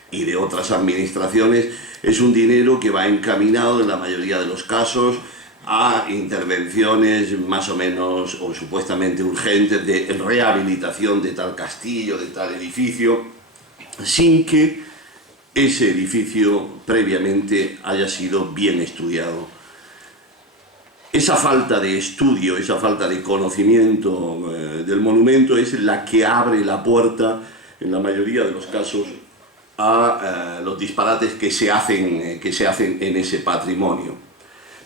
y de otras administraciones, es un dinero que va encaminado en la mayoría de los casos a intervenciones más o menos o supuestamente urgentes de rehabilitación de tal castillo, de tal edificio, sin que ese edificio previamente haya sido bien estudiado. Esa falta de estudio, esa falta de conocimiento del monumento es la que abre la puerta, en la mayoría de los casos, a los disparates que se hacen en ese patrimonio.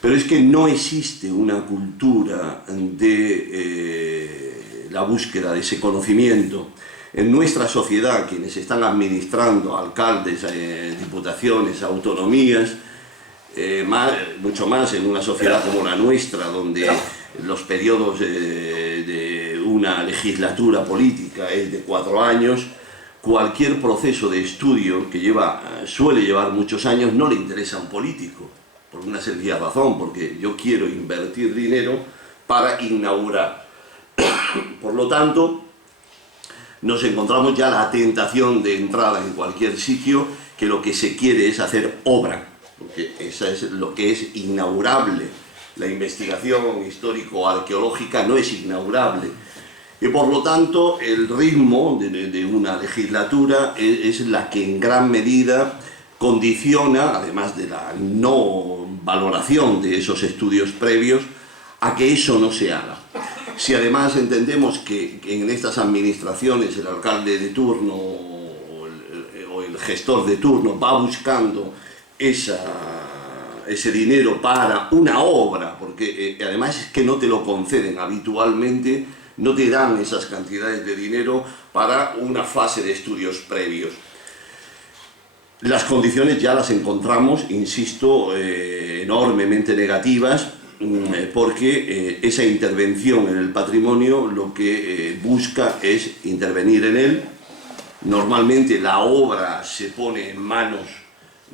Pero es que no existe una cultura de la búsqueda de ese conocimiento. En nuestra sociedad, quienes están administrando, alcaldes, diputaciones, autonomías, mucho más en una sociedad como la nuestra, donde los periodos de una legislatura política es de 4 años, cualquier proceso de estudio que suele llevar muchos años no le interesa a un político, por una sencilla razón, porque yo quiero invertir dinero para inaugurar. Por lo tanto, nos encontramos ya la tentación de entrada en cualquier sitio, que lo que se quiere es hacer obra, porque eso es lo que es inaugurable. La investigación histórico-arqueológica no es inaugurable. Y por lo tanto, el ritmo de una legislatura es la que en gran medida condiciona, además de la no valoración de esos estudios previos, a que eso no se haga. Si además entendemos que en estas administraciones el alcalde de turno o el gestor de turno va buscando ese dinero para una obra, porque además es que no te lo conceden habitualmente, no te dan esas cantidades de dinero para una fase de estudios previos. Las condiciones ya las encontramos, insisto, enormemente negativas, porque esa intervención en el patrimonio lo que busca es intervenir en él. Normalmente la obra se pone en manos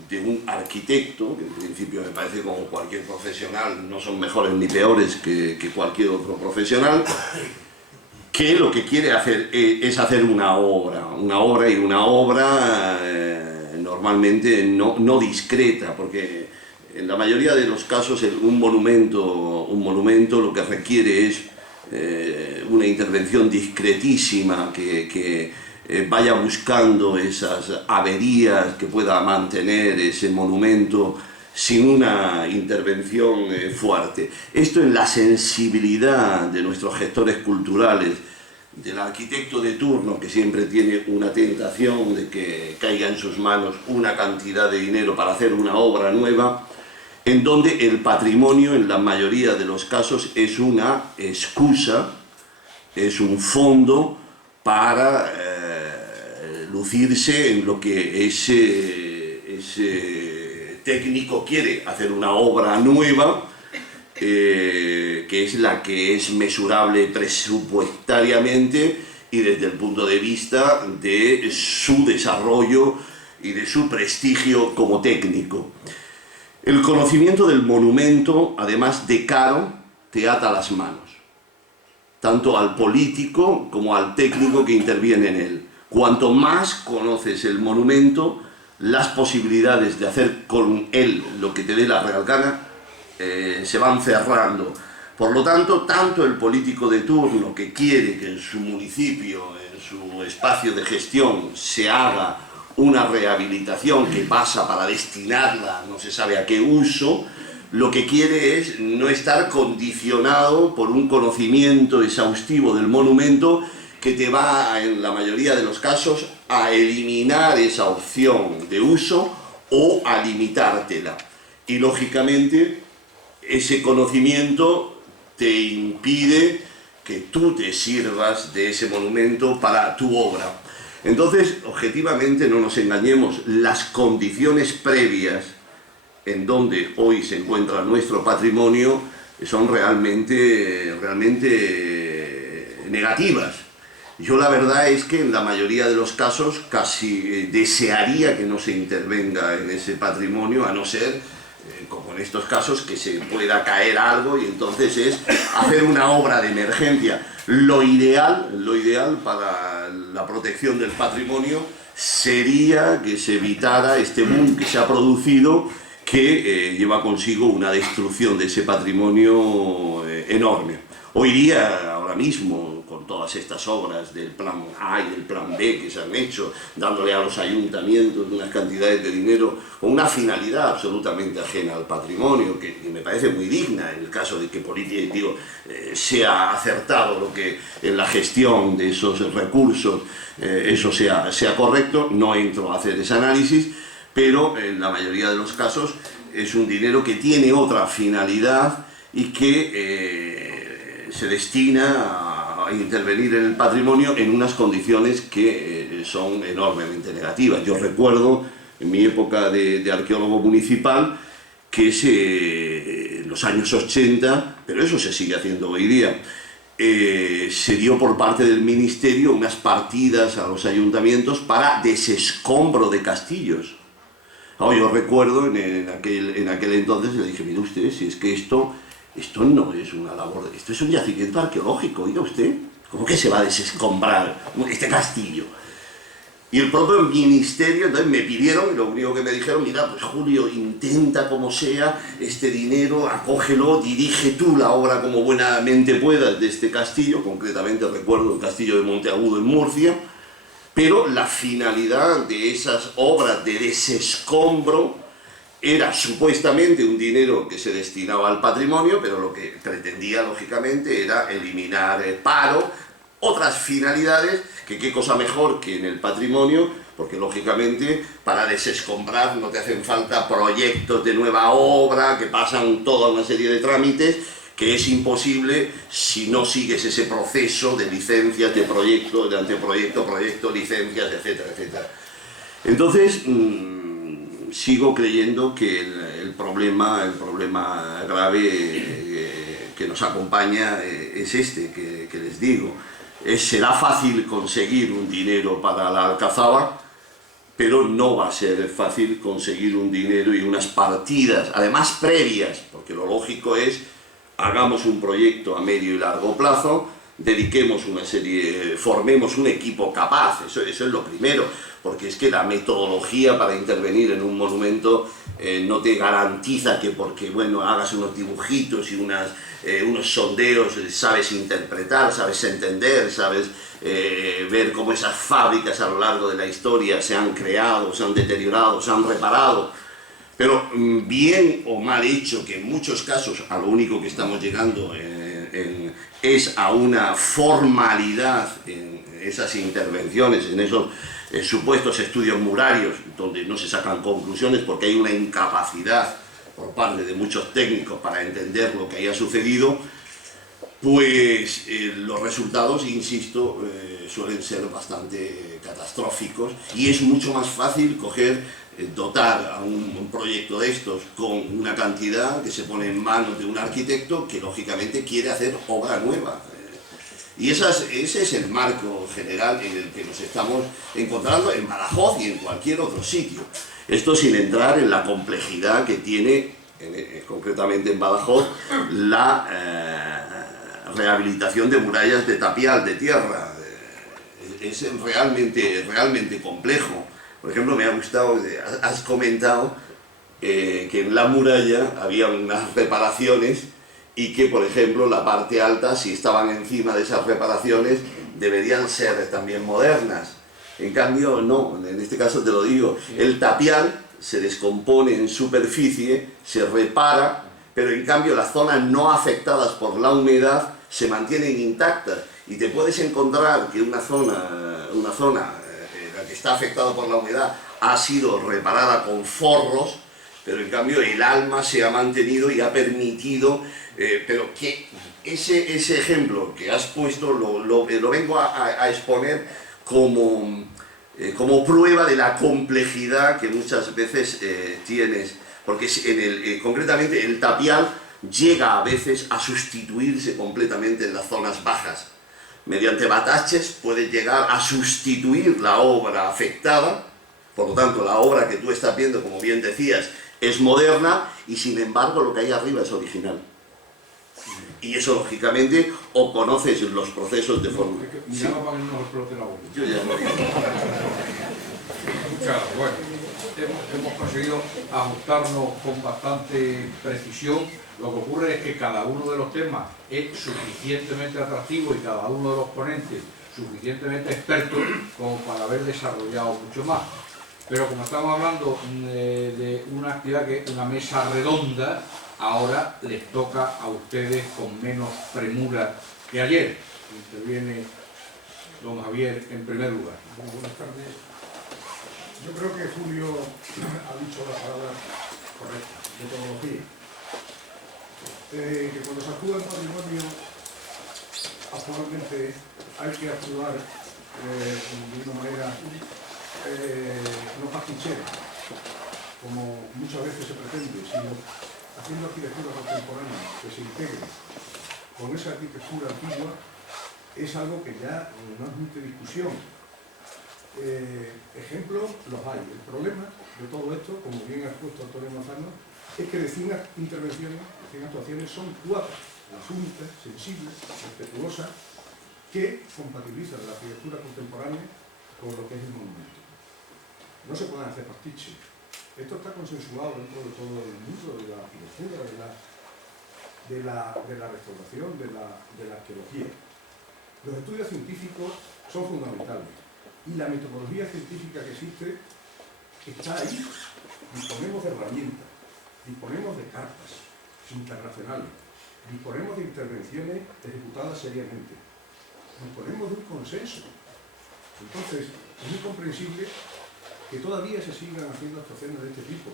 de un arquitecto, que en principio me parece, como cualquier profesional, no son mejores ni peores que cualquier otro profesional, que lo que quiere hacer es hacer una obra normalmente no discreta, porque en la mayoría de los casos un monumento lo que requiere es una intervención discretísima que vaya buscando esas averías que pueda mantener ese monumento sin una intervención fuerte. Esto en la sensibilidad de nuestros gestores culturales, del arquitecto de turno, que siempre tiene una tentación de que caiga en sus manos una cantidad de dinero para hacer una obra nueva, en donde el patrimonio en la mayoría de los casos es una excusa, es un fondo para lucirse en lo que ese técnico quiere, hacer una obra nueva, que es la que es mesurable presupuestariamente y desde el punto de vista de su desarrollo y de su prestigio como técnico. El conocimiento del monumento, además de caro, te ata las manos, tanto al político como al técnico que interviene en él. Cuanto más conoces el monumento, las posibilidades de hacer con él lo que te dé la real gana se van cerrando. Por lo tanto, tanto el político de turno que quiere que en su municipio, en su espacio de gestión, se haga una rehabilitación que pasa para destinarla no se sabe a qué uso, lo que quiere es no estar condicionado por un conocimiento exhaustivo del monumento que te va, en la mayoría de los casos, a eliminar esa opción de uso o a limitártela. Y lógicamente ese conocimiento te impide que tú te sirvas de ese monumento para tu obra. Entonces, objetivamente, no nos engañemos, las condiciones previas en donde hoy se encuentra nuestro patrimonio son realmente negativas. Yo la verdad es que en la mayoría de los casos casi desearía que no se intervenga en ese patrimonio, a no ser, como en estos casos, que se pueda caer algo y entonces es hacer una obra de emergencia. Lo ideal para la protección del patrimonio sería que se evitara este boom que se ha producido, que lleva consigo una destrucción de ese patrimonio enorme. Hoy día, ahora mismo, con todas estas obras del plan A y del plan B que se han hecho, dándole a los ayuntamientos unas cantidades de dinero con una finalidad absolutamente ajena al patrimonio, que me parece muy digna en el caso de que sea acertado lo que en la gestión de esos recursos eso sea correcto. No entro a hacer ese análisis, pero en la mayoría de los casos es un dinero que tiene otra finalidad y que se destina a intervenir en el patrimonio en unas condiciones que son enormemente negativas. Yo recuerdo en mi época de arqueólogo municipal que en los años 80, pero eso se sigue haciendo hoy día, se dio por parte del Ministerio unas partidas a los ayuntamientos para desescombro de castillos. Yo recuerdo en aquel entonces, le dije, mire usted, si es que esto no es una labor, esto es un yacimiento arqueológico, oiga usted, ¿cómo que se va a desescombrar este castillo? Y el propio ministerio, entonces me pidieron, y lo único que me dijeron, mira, pues Julio, intenta como sea este dinero, acógelo, dirige tú la obra como buenamente puedas de este castillo, concretamente recuerdo el castillo de Monteagudo en Murcia, pero la finalidad de esas obras de desescombro era supuestamente un dinero que se destinaba al patrimonio, pero lo que pretendía lógicamente era eliminar el paro, otras finalidades, que qué cosa mejor que en el patrimonio, porque lógicamente para desescombrar no te hacen falta proyectos de nueva obra que pasan toda una serie de trámites, que es imposible si no sigues ese proceso de licencias, de proyecto, de anteproyecto, proyecto, licencias, etcétera, etcétera. Entonces, sigo creyendo que el problema grave que nos acompaña es este, que les digo. Será fácil conseguir un dinero para la Alcazaba, pero no va a ser fácil conseguir un dinero y unas partidas, además previas, porque lo lógico es, hagamos un proyecto a medio y largo plazo, dediquemos una serie, formemos un equipo capaz, eso es lo primero, porque es que la metodología para intervenir en un monumento no te garantiza que porque, bueno, hagas unos dibujitos y unos sondeos, sabes interpretar, sabes entender, sabes ver cómo esas fábricas a lo largo de la historia se han creado, se han deteriorado, se han reparado. Pero bien o mal hecho, que en muchos casos a lo único que estamos llegando es a una formalidad en esas intervenciones, en esos supuestos estudios murarios, donde no se sacan conclusiones porque hay una incapacidad por parte de muchos técnicos para entender lo que haya sucedido, pues los resultados, insisto, suelen ser bastante catastróficos, y es mucho más fácil dotar a un proyecto de estos con una cantidad que se pone en manos de un arquitecto que lógicamente quiere hacer obra nueva. Y ese es el marco general en el que nos estamos encontrando en Badajoz y en cualquier otro sitio. Esto sin entrar en la complejidad que tiene, concretamente en Badajoz, la rehabilitación de murallas de tapial, de tierra. Es realmente complejo. Por ejemplo, me ha gustado, has comentado que en la muralla había unas reparaciones y que, por ejemplo, la parte alta, si estaban encima de esas reparaciones, deberían ser también modernas. En cambio, no, en este caso te lo digo, el tapial se descompone en superficie, se repara, pero en cambio las zonas no afectadas por la humedad se mantienen intactas, y te puedes encontrar que una zona la que está afectada por la humedad ha sido reparada con forros, pero en cambio el alma se ha mantenido y ha permitido, pero que ese ejemplo que has puesto lo vengo a exponer como prueba de la complejidad que muchas veces tienes, porque concretamente el tapial llega a veces a sustituirse completamente en las zonas bajas. Mediante bataches puedes llegar a sustituir la obra afectada, por lo tanto la obra que tú estás viendo, como bien decías, es moderna, y sin embargo lo que hay arriba es original. Y eso lógicamente, o conoces los procesos de forma... Miraba para que no nos explote la boca. Yo ya lo digo. Bueno. hemos conseguido ajustarnos con bastante precisión. Lo que ocurre es que cada uno de los temas es suficientemente atractivo y cada uno de los ponentes suficientemente expertos como para haber desarrollado mucho más. Pero como estamos hablando de una actividad que es una mesa redonda, ahora les toca a ustedes con menos premura que ayer. Interviene don Javier en primer lugar. Bueno, buenas tardes. Yo creo que Julio ha dicho la palabra correcta, metodología. Que cuando se actúa en patrimonio, actualmente hay que actuar de una manera no pastichera, como muchas veces se pretende, sino haciendo arquitectura contemporánea que se integre con esa arquitectura antigua, es algo que ya no admite discusión. Ejemplos los hay. El problema de todo esto, como bien ha expuesto Antonio Manzano, es que de 100 intervenciones, de 100 actuaciones, son 4 las únicas, sensibles, respetuosas, que compatibilizan la arquitectura contemporánea con lo que es el monumento. No se pueden hacer pastiches. Esto está consensuado dentro de todo el mundo de la arquitectura, de la restauración, de la arqueología. Los estudios científicos son fundamentales y la metodología científica que existe está ahí. Disponemos de herramientas, disponemos de cartas internacionales, disponemos de intervenciones ejecutadas seriamente, disponemos de un consenso. Entonces, es incomprensible que todavía se sigan haciendo actuaciones de este tipo.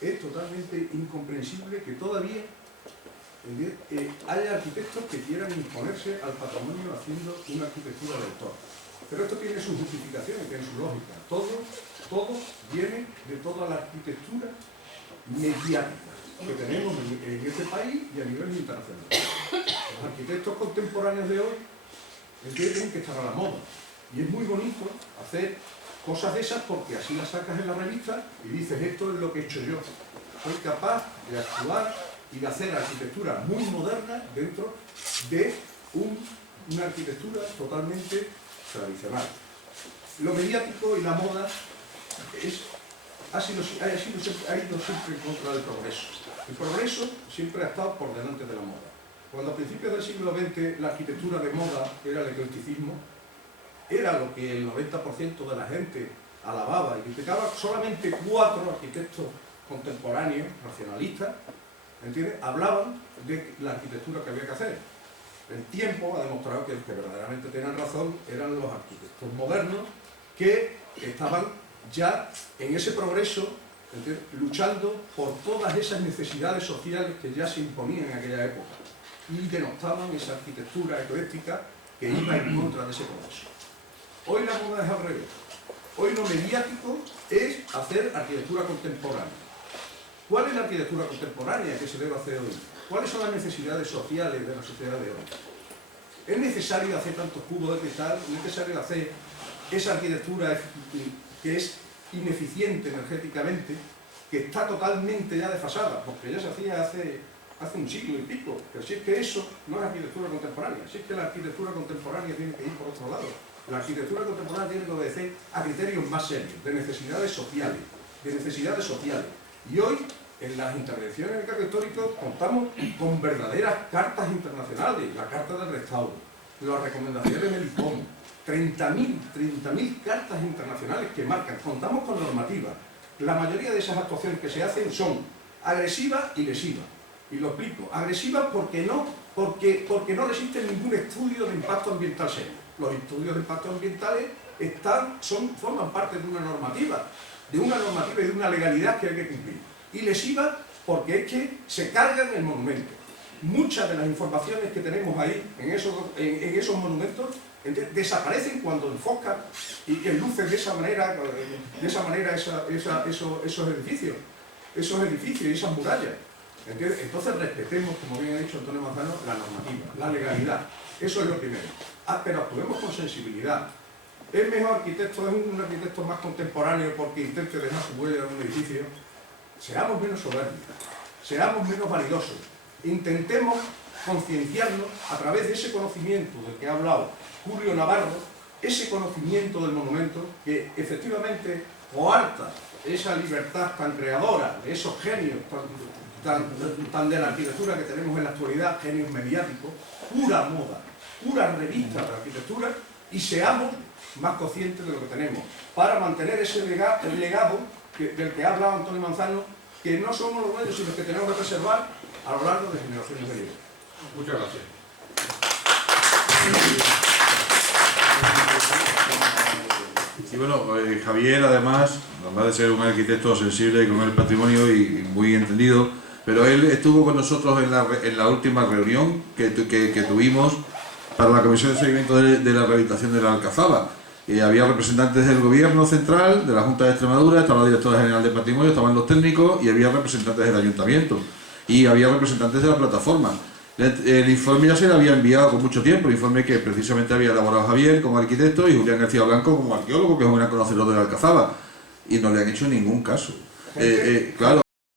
Es totalmente incomprensible que todavía haya arquitectos que quieran imponerse al patrimonio haciendo una arquitectura de autor. Pero esto tiene su justificación, tiene su lógica. Todo viene de toda la arquitectura mediática que tenemos en este país y a nivel internacional. Los arquitectos contemporáneos de hoy tienen que estar a la moda. Y es muy bonito hacer cosas de esas porque así las sacas en la revista y dices, esto es lo que he hecho yo. Soy capaz de actuar y de hacer arquitectura muy moderna dentro de una arquitectura totalmente tradicional. Lo mediático y la moda ha ido siempre en contra del progreso. El progreso siempre ha estado por delante de la moda. Cuando a principios del siglo XX la arquitectura de moda era el eclecticismo, era lo que el 90% de la gente alababa y criticaba. Solamente 4 arquitectos contemporáneos, racionalistas, ¿entiendes?, hablaban de la arquitectura que había que hacer. El tiempo ha demostrado que verdaderamente tenían razón, eran los arquitectos modernos que estaban ya en ese progreso, ¿entiendes?, luchando por todas esas necesidades sociales que ya se imponían en aquella época y denostaban esa arquitectura ecléctica que iba en contra de ese progreso. Hoy la moda es al revés. Hoy lo mediático es hacer arquitectura contemporánea. ¿Cuál es la arquitectura contemporánea que se debe hacer hoy? ¿Cuáles son las necesidades sociales de la sociedad de hoy? ¿Es necesario hacer tantos cubos de cristal? ¿Es necesario hacer esa arquitectura que es ineficiente energéticamente, que está totalmente ya desfasada? Porque ya se hacía hace un siglo y pico. Pero si es que eso no es arquitectura contemporánea, si es que la arquitectura contemporánea tiene que ir por otro lado. La arquitectura contemporánea tiene que obedecer a criterios más serios, de necesidades sociales, Y hoy, en las intervenciones del cargo histórico, contamos con verdaderas cartas internacionales, la Carta del Restauro, las recomendaciones del ICOM, 30.000 cartas internacionales que marcan. Contamos con normativas. La mayoría de esas actuaciones que se hacen son agresivas y lesivas. Y lo explico. Agresivas porque no resisten ningún estudio de impacto ambiental serio. Los estudios de impacto ambientales forman parte de una normativa y de una legalidad que hay que cumplir. Y lesiva porque es que se cargan el monumento. Muchas de las informaciones que tenemos ahí en esos monumentos desaparecen cuando enfocan y enlucen de esa manera esos edificios y esas murallas. ¿Entiendes? Entonces respetemos, como bien ha dicho Antonio Manzano, la normativa, la legalidad. Eso es lo primero. Pero actuemos con sensibilidad. ¿Es mejor arquitecto, es un arquitecto más contemporáneo porque intente dejar su huella en un edificio? Seamos menos soberbios, seamos menos vanidosos. Intentemos concienciarnos a través de ese conocimiento del que ha hablado Julio Navarro, ese conocimiento del monumento que efectivamente coarta esa libertad tan creadora de esos genios tan de la arquitectura que tenemos en la actualidad, genios mediáticos, pura moda, pura revista de arquitectura, y seamos más conscientes de lo que tenemos, para mantener ese legado del que ha hablado Antonio Manzano, que no somos los dueños, sino que tenemos que preservar a lo largo de generaciones venideras. Muchas gracias. Y bueno, Javier además de ser un arquitecto sensible con el patrimonio y muy entendido, pero él estuvo con nosotros en la última reunión que tuvimos para la Comisión de Seguimiento de la Rehabilitación de la Alcazaba. Había representantes del Gobierno Central, de la Junta de Extremadura, estaba la Directora General de Patrimonio, estaban los técnicos y había representantes del Ayuntamiento y había representantes de la plataforma. El informe ya se le había enviado con mucho tiempo, el informe que precisamente había elaborado Javier como arquitecto y Julián García Blanco como arqueólogo, que es un gran conocedor de la Alcazaba, y no le han hecho ningún caso. Claro,